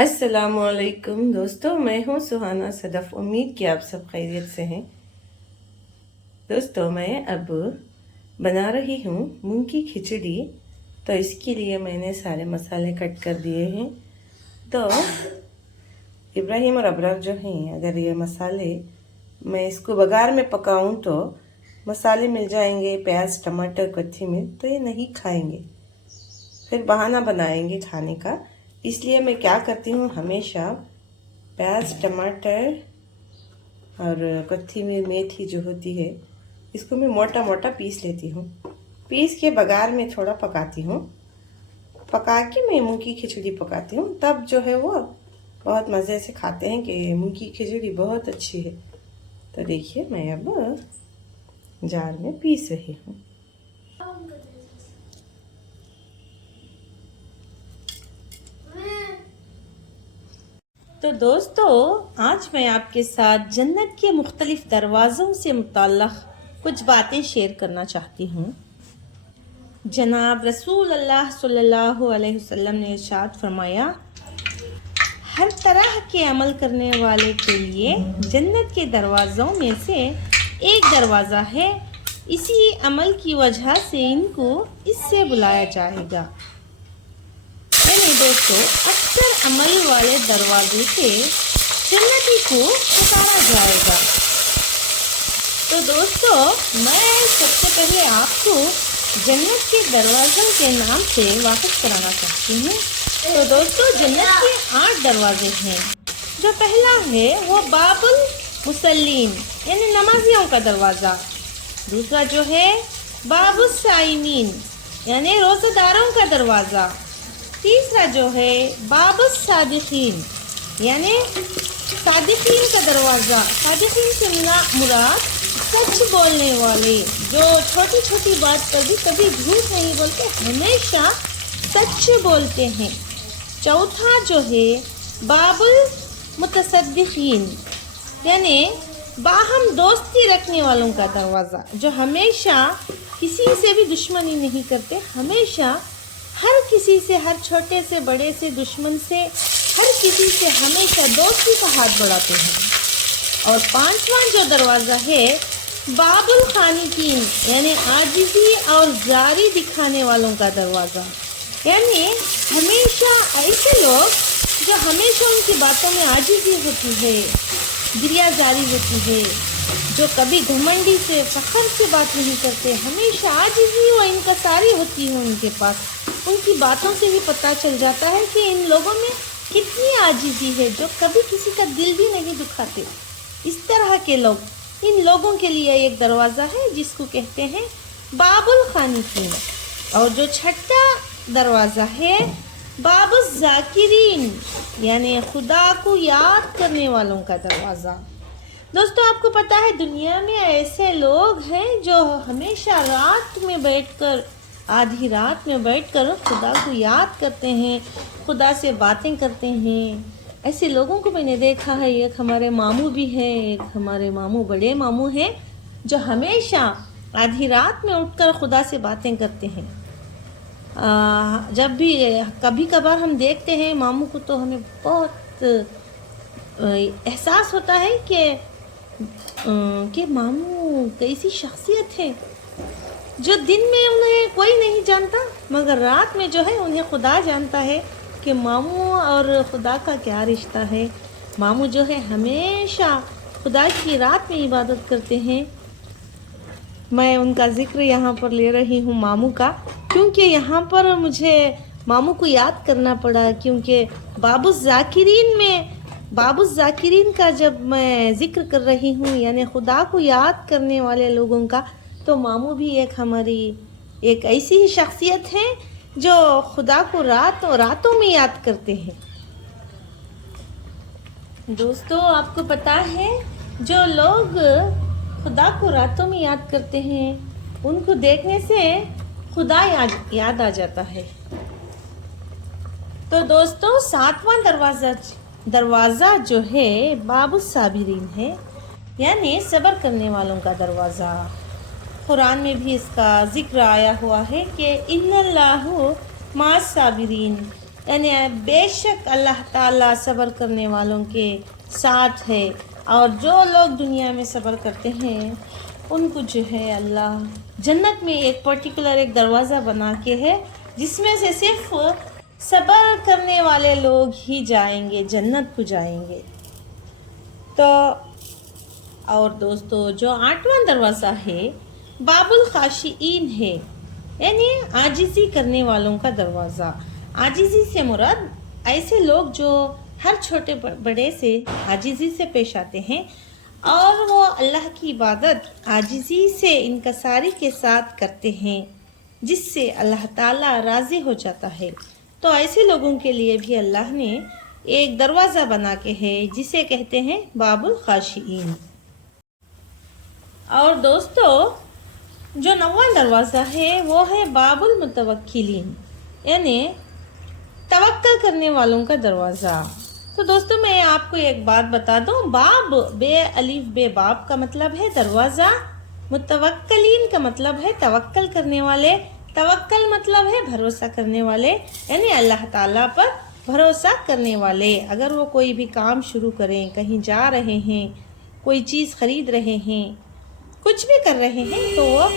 अस्सलाम वालेकुम दोस्तों, मैं हूँ सुहाना सदफ। उम्मीद कि आप सब खैरियत से हैं। दोस्तों, मैं अब बना रही हूँ मूंग की खिचड़ी। तो इसके लिए मैंने सारे मसाले कट कर दिए हैं। तो इब्राहिम और अबरार जो हैं, अगर ये मसाले मैं इसको बघार में पकाऊं तो मसाले मिल जाएंगे, प्याज टमाटर कच्ची मिर्च, तो ये नहीं खाएंगे, फिर बहाना बनाएंगे खाने का। इसलिए मैं क्या करती हूँ, हमेशा प्याज टमाटर और कच्ची मेथी जो होती है, इसको मैं मोटा मोटा पीस लेती हूँ। पीस के बघार में थोड़ा पकाती हूँ। पका के मैं मूंग की खिचड़ी पकाती हूँ, तब जो है वो बहुत मज़े से खाते हैं कि मूंग की खिचड़ी बहुत अच्छी है। तो देखिए, मैं अब जार में पीस रही हूँ। तो दोस्तों, आज मैं आपके साथ जन्नत के मुख्तलिफ दरवाज़ों से मुताल्लिक़ कुछ बातें शेयर करना चाहती हूँ। जनाब रसूल अल्लाह सल्लल्लाहु अलैहि वसल्लम ने इरशाद फरमाया, हर तरह के अमल करने वाले के लिए जन्नत के दरवाज़ों में से एक दरवाज़ा है। इसी अमल की वजह से इनको इससे बुलाया जाएगा। दोस्तों, अक्सर अमल वाले दरवाजे से जन्नती को पुकारा जाएगा। तो दोस्तों, मैं सबसे पहले आपको जन्नत के दरवाज़ों के नाम से वाकिफ कराना चाहती हूँ। तो दोस्तों, जन्नत के 8 दरवाजे हैं। जो पहला है वो बाबुल मुसल्लीन यानी नमाजियों का दरवाज़ा। दूसरा जो है बाबुस साइमीन यानी रोज़ेदारों का दरवाज़ा। तीसरा जो है बाबुस सादिकीन यानी सादिकीन का दरवाज़ा। सादिकीन से मुराद सच बोलने वाले, जो छोटी छोटी बात पर भी कभी झूठ नहीं बोलते, हमेशा सच बोलते हैं। चौथा जो है बाबुल मुतसद्दिकीन यानी बाहम दोस्ती रखने वालों का दरवाज़ा, जो हमेशा किसी से भी दुश्मनी नहीं करते, हमेशा हर किसी से, हर छोटे से बड़े से, दुश्मन से, हर किसी से हमेशा दोस्ती का हाथ बढ़ाते हैं। और पांचवा जो दरवाज़ा है बाबुल खानिकीन यानी आजिज़ी और जारी दिखाने वालों का दरवाज़ा, यानी हमेशा ऐसे लोग जो हमेशा उनकी बातों में आजिज़ी होती है, गिरिया जारी होती है, जो कभी घमंडी से फखर से बात नहीं करते, हमेशा आजिज़ी व इनकसारी होती है उनके पास। उनकी बातों से ही पता चल जाता है कि इन लोगों में कितनी आजिज़ी है, जो कभी किसी का दिल भी नहीं दुखाते। इस तरह के लोग, इन लोगों के लिए एक दरवाज़ा है जिसको कहते हैं बाबुल खानिकीन। और जो छठा दरवाज़ा है बाबुस ज़ाकिरीन यानी खुदा को याद करने वालों का दरवाज़ा। दोस्तों, आपको पता है दुनिया में ऐसे लोग हैं जो हमेशा रात में बैठकर, आधी रात में बैठकर खुदा को याद करते हैं, खुदा से बातें करते हैं। ऐसे लोगों को मैंने देखा है। एक हमारे मामू भी हैं, एक हमारे मामू बड़े मामू हैं, जो हमेशा आधी रात में उठकर खुदा से बातें करते हैं। जब भी कभी कभार हम देखते हैं मामू को, तो हमें बहुत एहसास होता है कि मामू कैसी शख्सियत है, जो दिन में उन्हें कोई नहीं जानता, मगर रात में जो है उन्हें खुदा जानता है कि मामू और खुदा का क्या रिश्ता है। मामू जो है हमेशा खुदा की रात में इबादत करते हैं। मैं उनका ज़िक्र यहाँ पर ले रही हूँ मामू का, क्योंकि यहाँ पर मुझे मामू को याद करना पड़ा, क्योंकि बाबुस ज़ाकिरीन का जब मैं ज़िक्र कर रही हूँ, यानी खुदा को याद करने वाले लोगों का, तो मामू भी एक ऐसी ही शख्सियत है जो खुदा को रातों में याद करते हैं। दोस्तों, आपको पता है जो लोग खुदा को रातों में याद करते हैं, उनको देखने से खुदा याद आ जाता है। तो दोस्तों, 7वां दरवाज़ा जो है बाबुस साबिरीन है यानी सब्र करने वालों का दरवाज़ा। कुरान में भी इसका ज़िक्र आया हुआ है कि इन्नल्लाहु मास साबिरीन یعنی بے شک اللہ تعالیٰ صبر کرنے والوں کے ساتھ ہے، اور جو لوگ دنیا میں صبر کرتے ہیں ان کو جو ہے اللہ جنت میں ایک پرٹیکولر ایک دروازہ بنا کے ہے، جس میں سے صرف صبر کرنے والے لوگ ہی جائیں گے، جنت کو جائیں گے۔ تو اور دوستو جو 8واں دروازہ ہے باب الخاشعین ہے، یعنی عاجزی کرنے والوں کا دروازہ۔ عاجزی سے مراد ایسے لوگ جو ہر چھوٹے بڑے سے عاجزی سے پیش آتے ہیں اور وہ اللہ کی عبادت عاجزی سے انکساری کے ساتھ کرتے ہیں، جس سے اللہ تعالیٰ راضی ہو جاتا ہے۔ تو ایسے لوگوں کے لیے بھی اللہ نے ایک دروازہ بنا کے ہے جسے کہتے ہیں باب الخاشعین۔ اور دوستو جو 9واں دروازہ ہے وہ ہے باب المتوکلین، یعنی توکل کرنے والوں کا دروازہ۔ تو دوستو میں آپ کو ایک بات بتا دوں، باب بے الف بے باب کا مطلب ہے دروازہ، متوکلین کا مطلب ہے توکل کرنے والے، توکل مطلب ہے بھروسہ کرنے والے، یعنی اللہ تعالیٰ پر بھروسہ کرنے والے۔ اگر وہ کوئی بھی کام شروع کریں، کہیں جا رہے ہیں، کوئی چیز خرید رہے ہیں، کچھ بھی کر رہے ہیں، تو وہ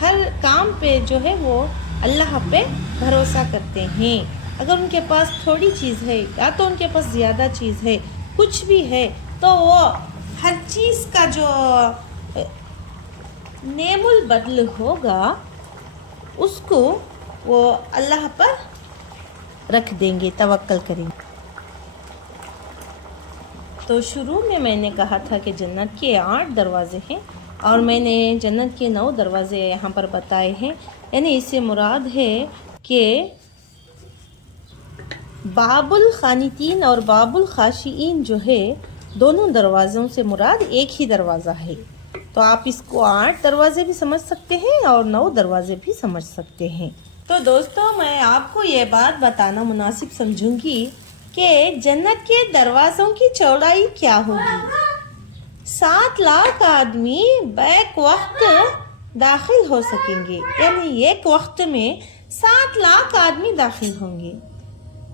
ہر کام پہ جو ہے وہ اللہ پہ بھروسہ کرتے ہیں۔ اگر ان کے پاس تھوڑی چیز ہے یا تو ان کے پاس زیادہ چیز ہے، کچھ بھی ہے، تو وہ ہر چیز کا جو نعم البدل ہوگا اس کو وہ اللہ پر رکھ دیں گے، توکل کریں گے۔ تو شروع میں نے کہا تھا کہ جنت کے 8 دروازے ہیں، اور میں نے جنت کے 9 دروازے یہاں پر بتائے ہیں، یعنی اس سے مراد ہے کہ باب الخانتین اور باب الخاشعین جو ہے دونوں دروازوں سے مراد ایک ہی دروازہ ہے۔ تو آپ اس کو 8 دروازے بھی سمجھ سکتے ہیں اور 9 دروازے بھی سمجھ سکتے ہیں۔ تو دوستو میں آپ کو یہ بات بتانا مناسب سمجھوں گی کہ جنت کے دروازوں کی چوڑائی کیا ہوگی۔ 7 لاکھ آدمی بیک وقت داخل ہو سکیں گے، یعنی ایک وقت میں 7 لاکھ آدمی داخل ہوں گے۔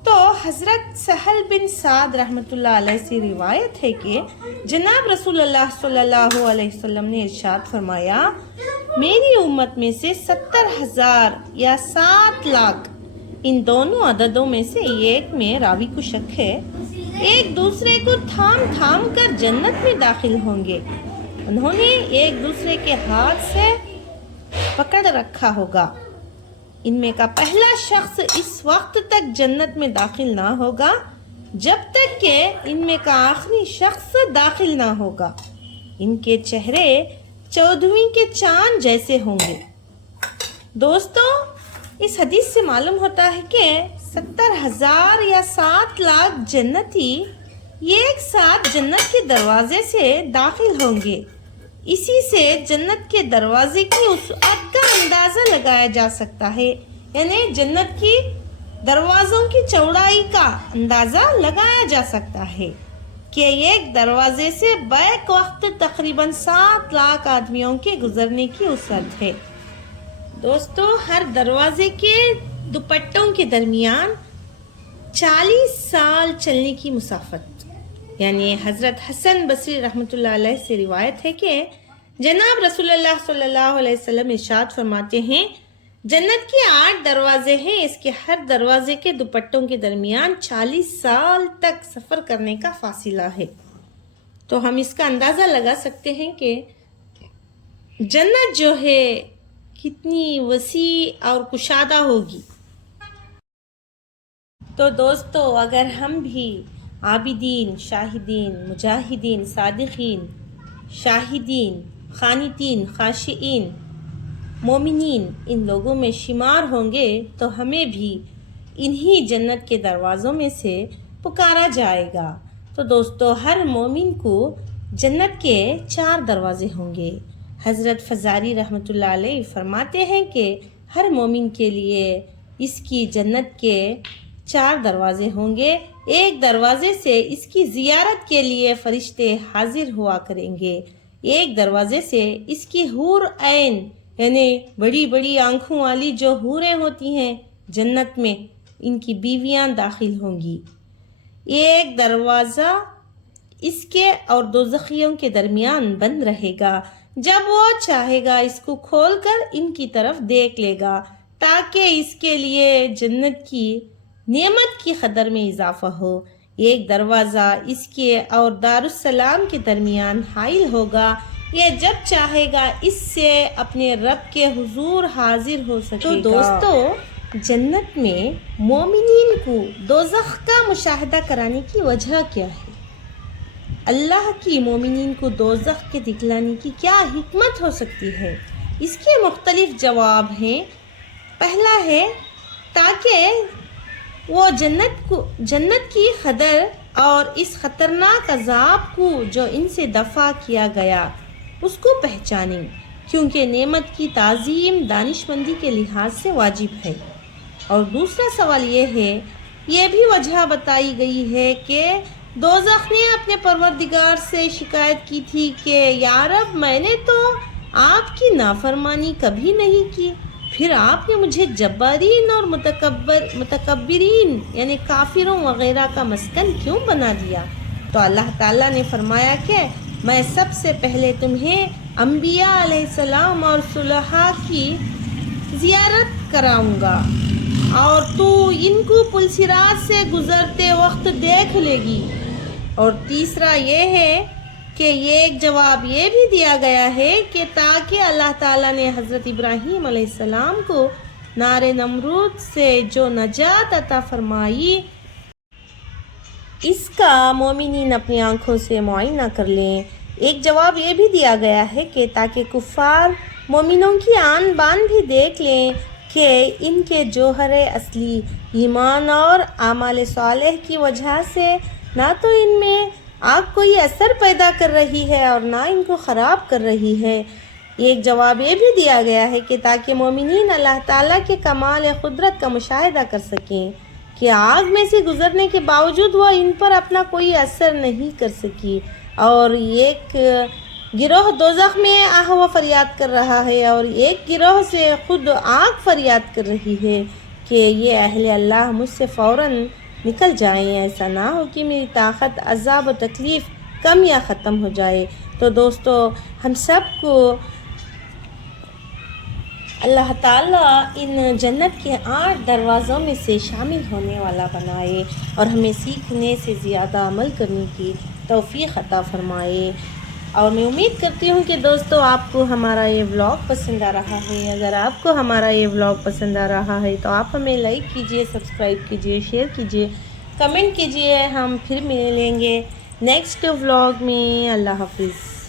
تو حضرت سہل بن سعد رحمۃ اللہ علیہ سے روایت ہے کہ جناب رسول اللہ صلی اللہ علیہ وسلم نے ارشاد فرمایا، میری امت میں سے 70,000 یا 7 لاکھ، ان دونوں عددوں میں سے ایک میں راوی کو شک ہے، ایک دوسرے کو تھام تھام کر جنت میں داخل ہوں گے۔ انہوں نے ایک دوسرے کے ہاتھ سے پکڑ رکھا ہوگا۔ ان میں کا پہلا شخص اس وقت تک جنت میں داخل نہ ہوگا جب تک کہ ان میں کا آخری شخص داخل نہ ہوگا۔ ان کے چہرے 14ویں کے چاند جیسے ہوں گے۔ دوستو اس حدیث سے معلوم ہوتا ہے کہ 70,000 یا 7 لاکھ جنتی ایک ساتھ جنت کے دروازے سے داخل ہوں گے۔ اسی سے جنت کے دروازے کی وسعت کا اندازہ لگایا جا سکتا ہے، یعنی جنت کی دروازوں کی چوڑائی کا اندازہ لگایا جا سکتا ہے کہ ایک دروازے سے بیک وقت تقریباً 7 لاکھ آدمیوں کے گزرنے کی وسعت ہے۔ دوستو ہر دروازے کے دوپٹوں کے درمیان 40 سال چلنے کی مسافت، یعنی حضرت حسن بصری رحمۃ اللہ علیہ سے روایت ہے کہ جناب رسول اللہ صلی اللہ علیہ وسلم ارشاد فرماتے ہیں، جنت کے 8 دروازے ہیں، اس کے ہر دروازے کے دوپٹوں کے درمیان 40 سال تک سفر کرنے کا فاصلہ ہے۔ تو ہم اس کا اندازہ لگا سکتے ہیں کہ جنت جو ہے کتنی وسیع اور کشادہ ہوگی۔ تو دوستو اگر ہم بھی عابدین، شاہدین، مجاہدین، صادقین، شاہدین، قانتین، خاشعین، مومنین ان لوگوں میں شمار ہوں گے تو ہمیں بھی انہی جنت کے دروازوں میں سے پکارا جائے گا۔ تو دوستو ہر مومن کو جنت کے 4 دروازے ہوں گے۔ حضرت فزاری رحمۃ اللہ علیہ فرماتے ہیں کہ ہر مومن کے لیے اس کی جنت کے 4 دروازے ہوں گے۔ ایک دروازے سے اس کی زیارت کے لیے فرشتے حاضر ہوا کریں گے، ایک دروازے سے اس کی حور عین یعنی بڑی بڑی آنکھوں والی جو حوریں ہوتی ہیں जन्नत में इनकी बीवियां दाखिल होंगी। एक दरवाज़ा इसके और दोज़खियों के दरमियान बंद रहेगा। जब वो चाहेगा इसको खोलकर इनकी तरफ देख लेगा ताकि इसके लिए जन्नत की नेमत की कदर में इजाफा हो। एक दरवाज़ा इसके और दारुस्सलाम के दरमियान हाइल होगा। ये जब चाहेगा इससे अपने रब के हुजूर हाजिर हो सकेगा। तो दोस्तों, जन्नत में मोमिनीन को दोज़ख का मुशाहदा कराने की वजह क्या है? अल्लाह की मोमिनीन को दोज़ख के दिखलाने की क्या हिकमत हो सकती है? इसके मुख्तलिफ जवाब हैं। पहला है ताकि वो जन्नत की कदर और इस ख़तरनाक अजाब को जो इनसे दफ़ा किया गया उसको पहचानें, क्योंकि नेमत की ताज़ीम दानिशमंदी के लिहाज से वाजिब है। और दूसरा सवाल ये है, ये भी वजह बताई गई है कि दोज़ख ने अपने परवरदिगार से शिकायत की थी कि या रब, मैंने तो आपकी नाफरमानी कभी नहीं की, फिर आपने मुझे जब्बारीन और मुतकब्बिरीन यानी काफिरों वगैरह का मस्कन क्यों बना दिया? तो अल्लाह ताला ने फरमाया कि मैं सबसे पहले तुम्हें अंबिया अलैहिस्सलाम और सुलहा की ज़ियारत कराऊंगा और तू इनको पुलसिरात से गुज़रते वक्त देख लेगी। और तीसरा ये है कि ये एक जवाब ये भी दिया गया है कि ताकि अल्लाह ताला ने हज़रत इब्राहीम अलैहिस्सलाम को नारे नमरूद से जो नजात अता फरमाई, इसका मोमिनीन अपनी आँखों से मुआयना कर लें। एक जवाब ये भी दिया गया है कि ताकि कुफ़ार मोमिनों की आन बान भी देख लें कि इनके जौहर असली ईमान और आमाल सालेह की वजह से ना तो इनमें आग कोई असर पैदा कर रही है और ना इनको ख़राब कर रही है। एक जवाब ये भी दिया गया है कि ताकि मोमिनीन अल्लाह ताला के कमाल कुदरत का मुशाहिदा कर सकें कि आग में से गुज़रने के बावजूद वह इन पर अपना कोई असर नहीं कर सकी। और एक गिरोह दोज़ख में आह व फरियाद कर रहा है और एक गिरोह से खुद आग फरियाद कर रही है कि ये अहले अल्लाह मुझसे फ़ौरन निकल जाएं, ऐसा ना हो कि मेरी ताकत, अज़ाब और तकलीफ़ कम या ख़त्म हो जाए। तो दोस्तों, हम सब को अल्लाह ताला इन जन्नत के 8 दरवाज़ों में से शामिल होने वाला बनाए और हमें सीखने से ज़्यादा अमल करने की तौफ़ीक़ अता फ़रमाए। और मैं उम्मीद करती हूँ कि दोस्तों आपको हमारा ये व्लॉग पसंद आ रहा है। अगर आपको हमारा ये व्लॉग पसंद आ रहा है तो आप हमें लाइक कीजिए, सब्सक्राइब कीजिए, शेयर कीजिए, कमेंट कीजिए। हम फिर मिलेंगे नेक्स्ट व्लॉग में। अल्लाह हाफ़िज़।